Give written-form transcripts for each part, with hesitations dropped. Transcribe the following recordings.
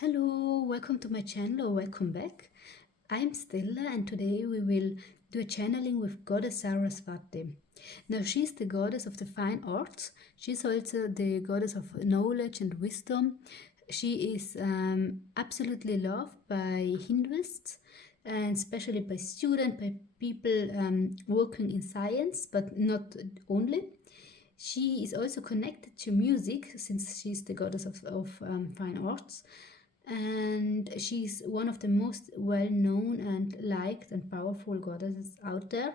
Hello, welcome to my channel or welcome back. I'm Stella and today we will do a channeling with Goddess Sarasvati. Now she's the goddess of the fine arts. She's also the goddess of knowledge and wisdom. She is absolutely loved by Hinduists and especially by students, by people working in science, but not only. She is also connected to music since she's the goddess of fine arts, and she's one of the most well-known and liked and powerful goddesses out there.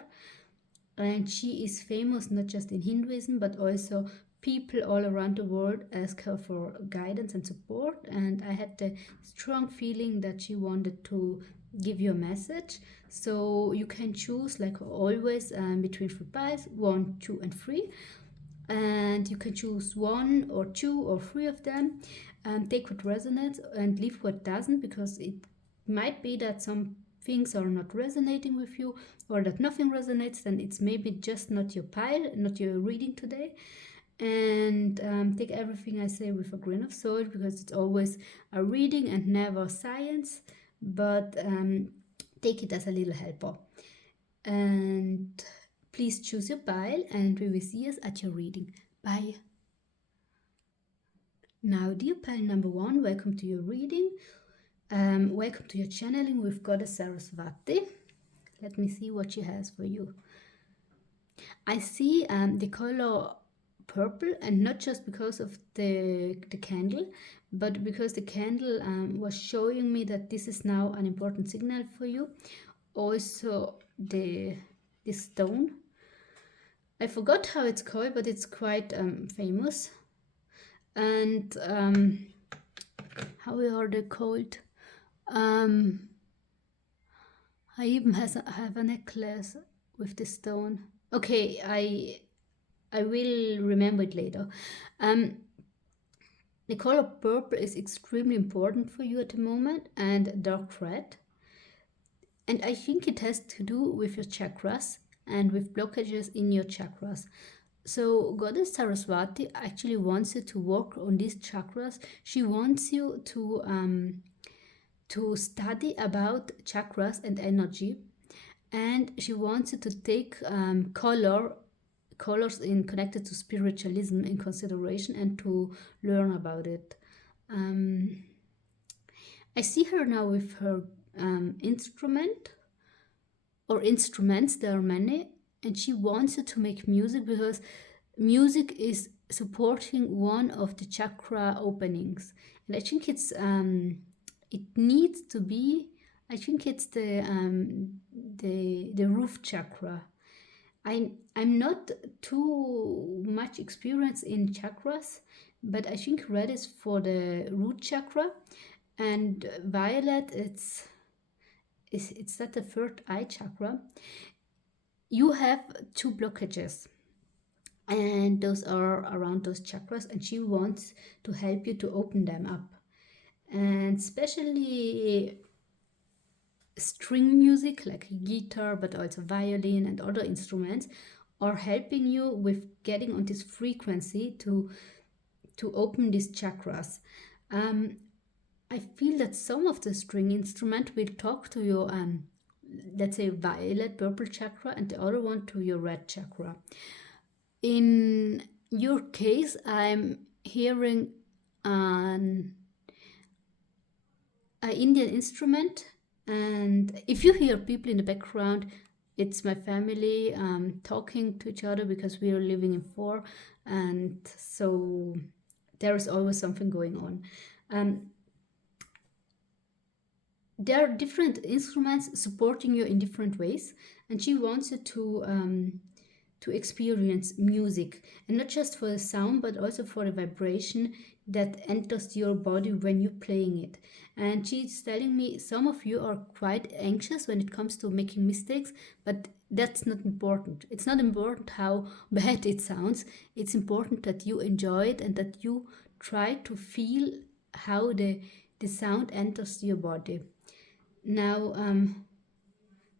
And she is famous not just in Hinduism but also people all around the world ask her for guidance and support, and I had the strong feeling that she wanted to give you a message. So you can choose, like always, between three pies, 1, 2 and 3, and you can choose one or two or three of them, and take what resonates and leave what doesn't, because it might be that some things are not resonating with you or that nothing resonates, then it's maybe just not your pile, not your reading today. And take everything I say with a grain of salt, because it's always a reading and never science, but take it as a little helper. And please choose your pile and we will see us at your reading. Bye. Now, dear pile number 1, welcome to your reading. Welcome to your channeling with Goddess Sarasvati. Let me see what she has for you. I see the color purple, and not just because of the candle, but because the candle was showing me that this is now an important signal for you. Also, this stone. I forgot how it's called, but it's quite famous. And how are they called? I even have a necklace with this stone. Okay, I will remember it later. The color purple is extremely important for you at the moment, and dark red. And I think it has to do with your chakras and with blockages in your chakras. So Goddess Sarasvati actually wants you to work on these chakras. She wants you to study about chakras and energy, and she wants you to take colors in connected to spiritualism in consideration and to learn about it. I see her now with her instrument or instruments. There are many, and she wants you to make music because music is supporting one of the chakra openings, and I think it needs to be, I think it's the root chakra. I'm not too much experienced in chakras, but I think red is for the root chakra, and violet it's at the third eye chakra. You have two blockages, and those are around those chakras, and she wants to help you to open them up. And especially string music like guitar, but also violin and other instruments, are helping you with getting on this frequency to open these chakras. I feel that some of the string instrument will talk to your let's say violet purple chakra, and the other one to your red chakra. In your case, I'm hearing an Indian instrument, and if you hear people in the background, it's my family talking to each other because we are living in four, and so there is always something going on. There are different instruments supporting you in different ways, and she wants you to experience music, and not just for the sound but also for the vibration that enters your body when you're playing it. And she's telling me some of you are quite anxious when it comes to making mistakes, but that's not important. It's not important how bad it sounds. It's important that you enjoy it and that you try to feel how the sound enters your body. Now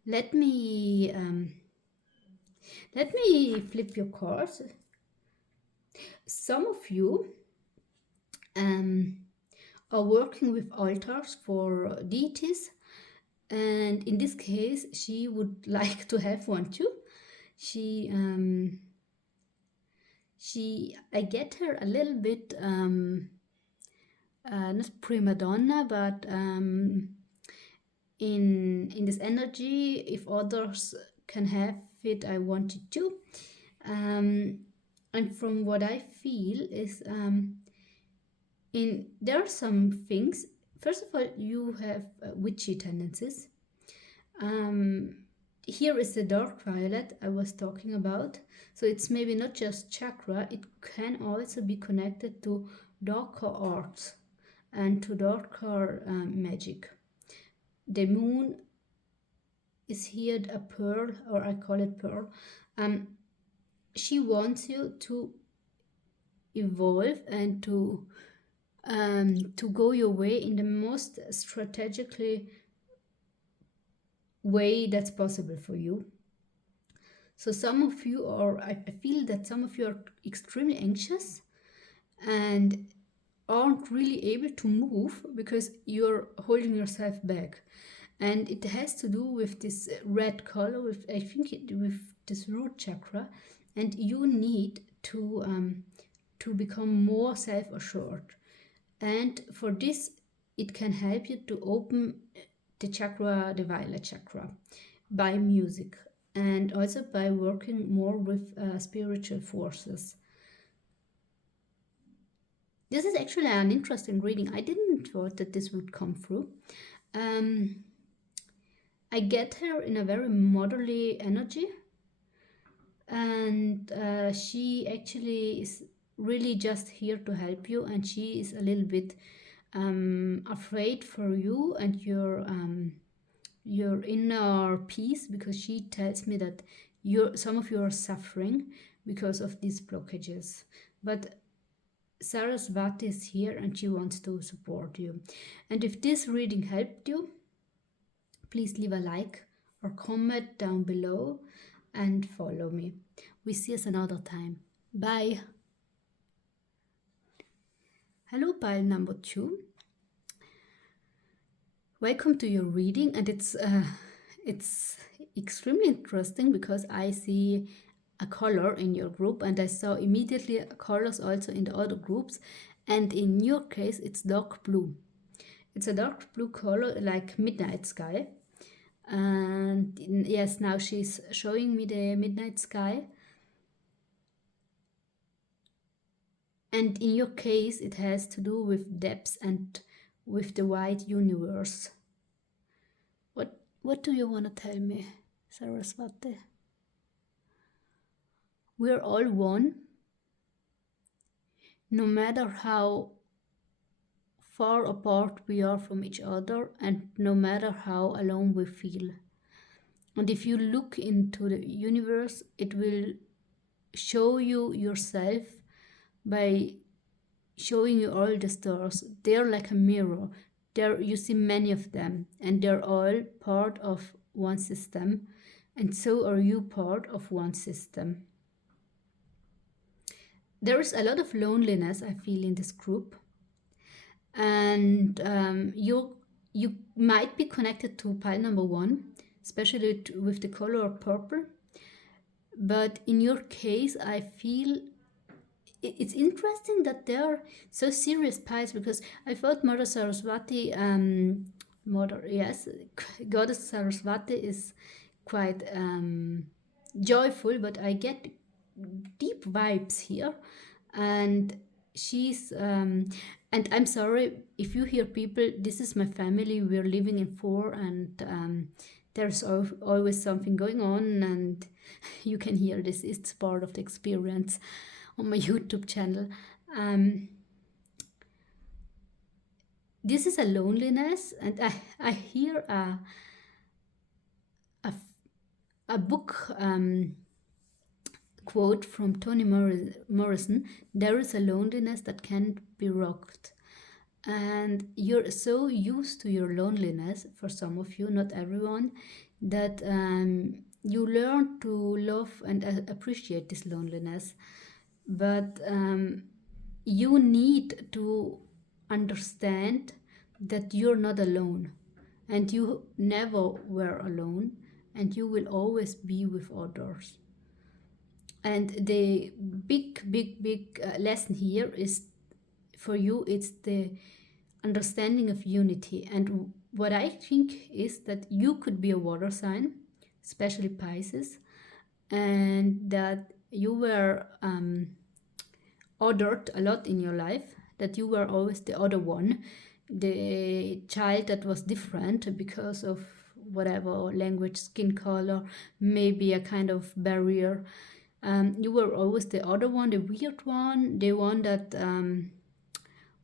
let me flip your cards. Some of you are working with altars for deities, and in this case, she would like to have one too. She I get her a little bit not prima donna, but in this energy, if others can have it, I want it too. And from what I feel is in there are some things. First of all, you have witchy tendencies. Here is the dark violet I was talking about. So it's maybe not just chakra, it can also be connected to darker arts and to darker magic. The moon is here a pearl, or I call it pearl. She wants you to evolve and to go your way in the most strategically way that's possible for you. So some of you are, I feel that some of you are extremely anxious and aren't really able to move because you're holding yourself back. And it has to do with this red color, with I think with this root chakra, and you need to become more self-assured. And for this, it can help you to open the chakra, the violet chakra, by music and also by working more with spiritual forces. This is actually an interesting reading. I didn't thought that this would come through. I get her in a very motherly energy, and she actually is really just here to help you, and she is a little bit afraid for you and your inner peace, because she tells me that some of you are suffering because of these blockages. But Sarasvati is here and she wants to support you. And if this reading helped you, please leave a like or comment down below and follow me. We see us another time. Bye. Hello, pile number 2. Welcome to your reading, and it's extremely interesting because I see a color in your group, and I saw immediately colors also in the other groups, and in your case it's dark blue. It's a dark blue color like midnight sky, and yes, now she's showing me the midnight sky. And in your case it has to do with depths and with the wide universe. What do you want to tell me, Sarasvati? We're all one, no matter how far apart we are from each other and no matter how alone we feel. And if you look into the universe, it will show you yourself by showing you all the stars. They're like a mirror. There you see many of them, and they're all part of one system, and so are you part of one system. There is a lot of loneliness I feel in this group, and you might be connected to pile number 1, especially with the color purple. But in your case, I feel it's interesting that they are so serious piles, because I thought Mother Sarasvati, Goddess Sarasvati is quite joyful, but I get deep vibes here, and she's and I'm sorry if you hear people. This is my family. We're living in 4, and there's always something going on, and you can hear this. It's part of the experience on my YouTube channel. This is a loneliness, and I hear a book quote from Toni Morrison. There is a loneliness that can't be rocked. And you're so used to your loneliness, for some of you, not everyone, that you learn to love and appreciate this loneliness. But you need to understand that you're not alone, and you never were alone, and you will always be with others. And the big lesson here is, for you, it's the understanding of unity. And what I think is that you could be a water sign, especially Pisces, and that you were othered a lot in your life, that you were always the other one, the child that was different because of whatever language, skin color, maybe a kind of barrier. You were always the other one, the weird one, the one that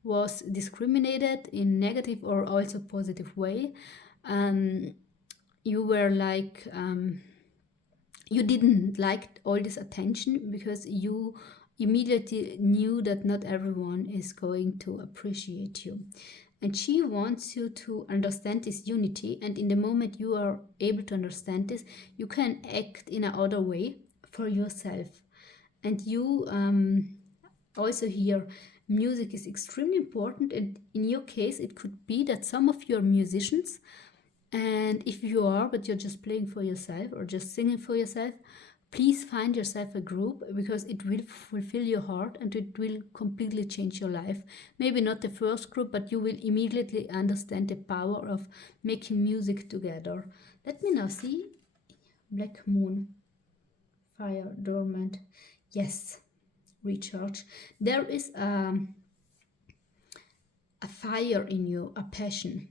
was discriminated in negative or also positive way. You were like you didn't like all this attention because you immediately knew that not everyone is going to appreciate you. And she wants you to understand this unity, and in the moment you are able to understand this, you can act in another way for yourself. And you also here, music is extremely important, and in your case it could be that some of your musicians, and if you are, but you're just playing for yourself or just singing for yourself, please find yourself a group, because it will fulfill your heart and it will completely change your life. Maybe not the first group, but you will immediately understand the power of making music together. Let me now see. Black moon, fire, dormant. Yes, recharge. There is a fire in you, a passion.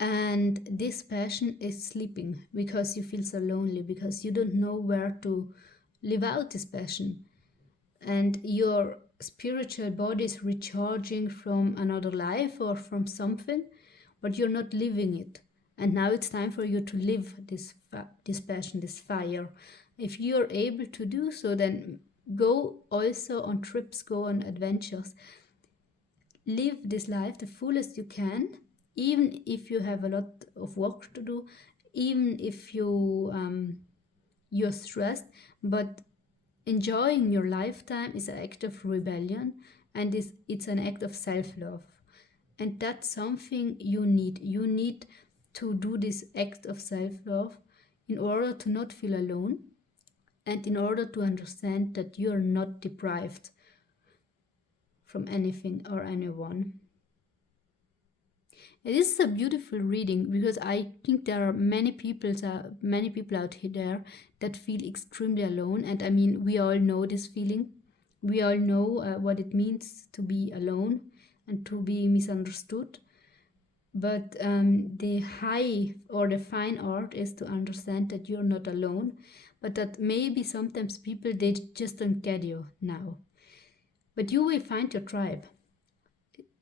And this passion is sleeping because you feel so lonely, because you don't know where to live out this passion. And your spiritual body is recharging from another life or from something, but you're not living it. And now it's time for you to live this passion, this fire. If you're able to do so, then go also on trips, go on adventures. Live this life the fullest you can, even if you have a lot of work to do, even if you're stressed. But enjoying your lifetime is an act of rebellion, and it's an act of self-love. And that's something you need. You need to do this act of self-love in order to not feel alone, and in order to understand that you are not deprived from anything or anyone. This is a beautiful reading, because I think there are many people out there that feel extremely alone. And I mean, we all know this feeling. We all know what it means to be alone and to be misunderstood. But the high or the fine art is to understand that you're not alone, but that maybe sometimes people, they just don't get you now. But you will find your tribe.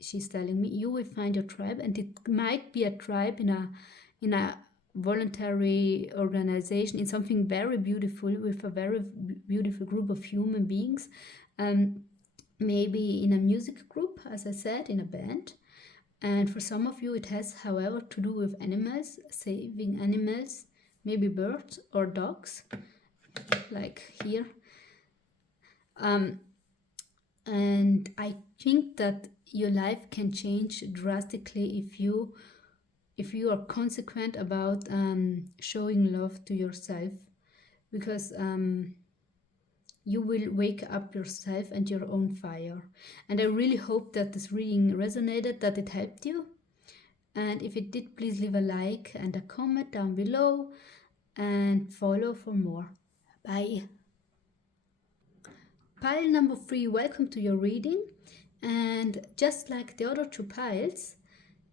She's telling me you will find your tribe, and it might be a tribe in a voluntary organization, in something very beautiful, with a very beautiful group of human beings. Maybe in a music group, as I said, in a band. And for some of you, it has, however, to do with animals, saving animals, maybe birds or dogs, like here. And I think that your life can change drastically if you are consequent about showing love to yourself, because you will wake up yourself and your own fire. And I really hope that this reading resonated, that it helped you. And if it did, please leave a like and a comment down below, and follow for more. Bye. Pile number 3, welcome to your reading. And just like the other 2 piles,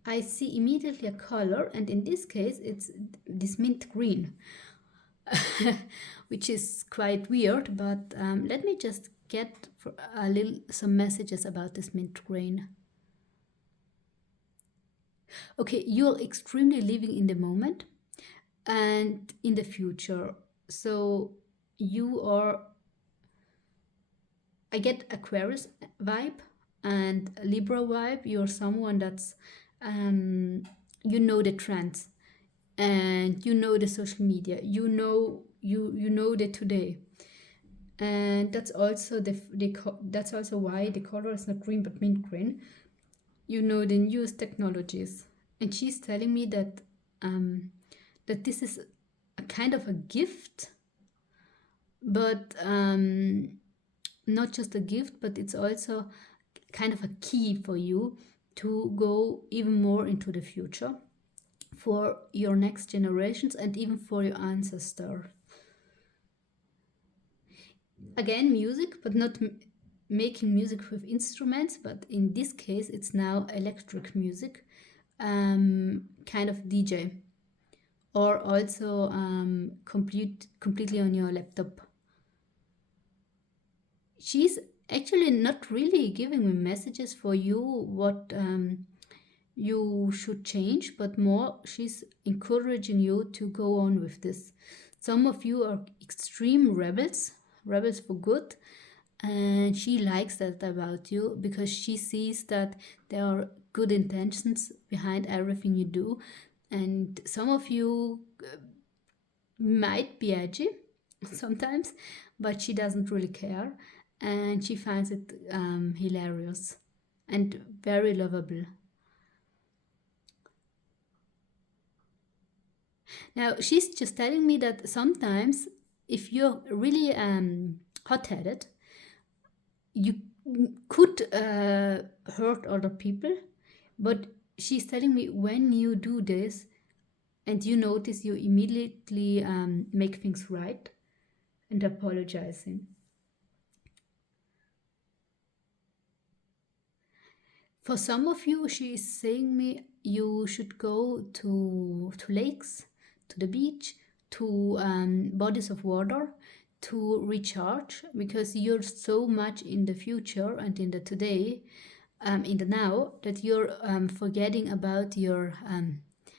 I see immediately a color, and in this case it's this mint green. Which is quite weird, but let me just get some messages about this mint green. Okay, you're extremely living in the moment and in the future. So you are, I get Aquarius vibe and Libra vibe. You're someone that's you know the trends, and you know the social media, you know the today. And that's also that's also why the color is not green but mint green. the newest technologies. And she's telling me that that this is a kind of a gift, but not just a gift, but it's also kind of a key for you to go even more into the future for your next generations and even for your ancestors. Again, music, but not making music with instruments, but in this case, it's now electric music, kind of DJ, or also completely on your laptop. She's actually not really giving me messages for you what you should change, but more she's encouraging you to go on with this. Some of you are extreme rebels, rebels for good, and she likes that about you because she sees that there are good intentions behind everything you do. And some of you might be edgy sometimes, but she doesn't really care, and she finds it hilarious and very lovable. Now, she's just telling me that sometimes if you're really hot-headed, you could hurt other people, but she's telling me when you do this and you notice, you immediately make things right and apologizing. For some of you, she is saying me you should go to lakes, to the beach, to bodies of water to recharge because you're so much in the future and in the today, in the now, that you're forgetting about your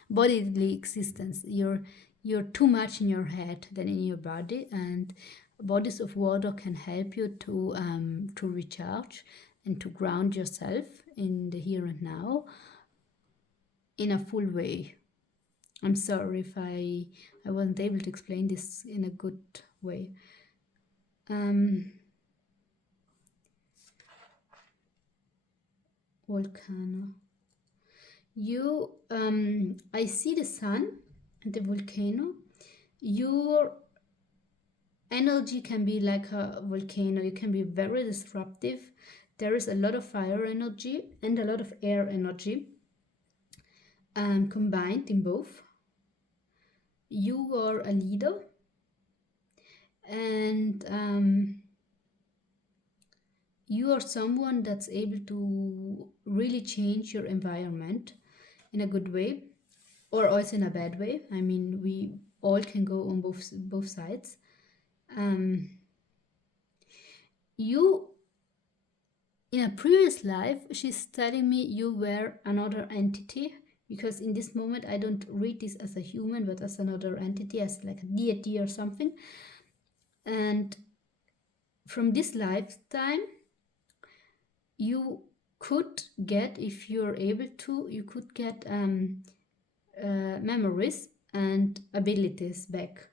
bodily existence. You're too much in your head than in your body, and bodies of water can help you to recharge and to ground yourself in the here and now in a full way. I'm sorry if I wasn't able to explain this in a good way. Volcano. You, I see the sun and the volcano. Your energy can be like a volcano. You can be very disruptive. There is a lot of fire energy and a lot of air energy combined in both. You are a leader, and you are someone that's able to really change your environment in a good way or also in a bad way. I mean, we all can go on both sides. You, in a previous life, she's telling me you were another entity, because in this moment I don't read this as a human but as another entity, as like a deity or something. And from this lifetime you could get, if you're able to, you could get memories and abilities back,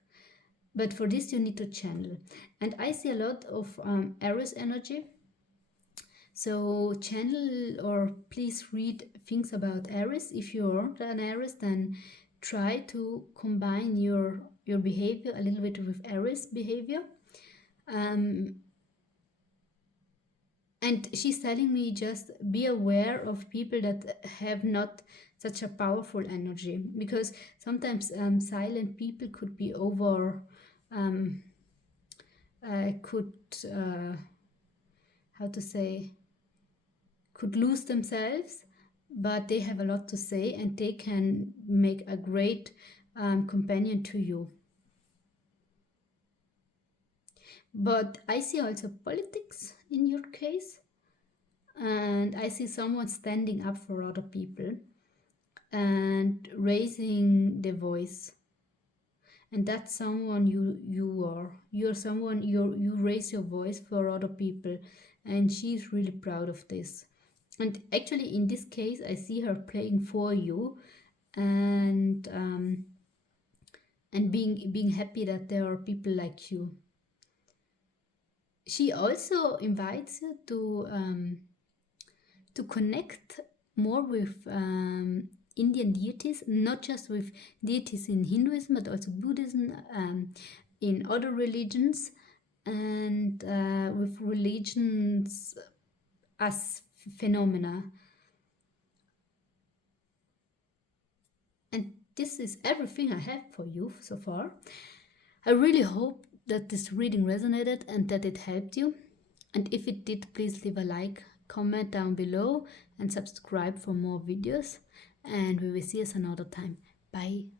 but for this you need to channel. And I see a lot of Aries energy, so channel or please read things about Aries. If you're an Aries, then try to combine your behavior a little bit with Aries behavior. And she's telling me just be aware of people that have not such a powerful energy, because sometimes silent people could be over, could, how to say, could lose themselves, but they have a lot to say and they can make a great companion to you. But I see also politics in your case, and I see someone standing up for other people and raising their voice. And that's someone you are. You're someone, you raise your voice for other people, and she's really proud of this. And actually, in this case, I see her playing for you, and being happy that there are people like you. She also invites you to connect more with Indian deities, not just with deities in Hinduism, but also Buddhism, in other religions, and with religions as phenomena. And this is everything I have for you so far. I really hope that this reading resonated and that it helped you. And if it did, please leave a like, comment down below, and subscribe for more videos. And we will see us another time. Bye.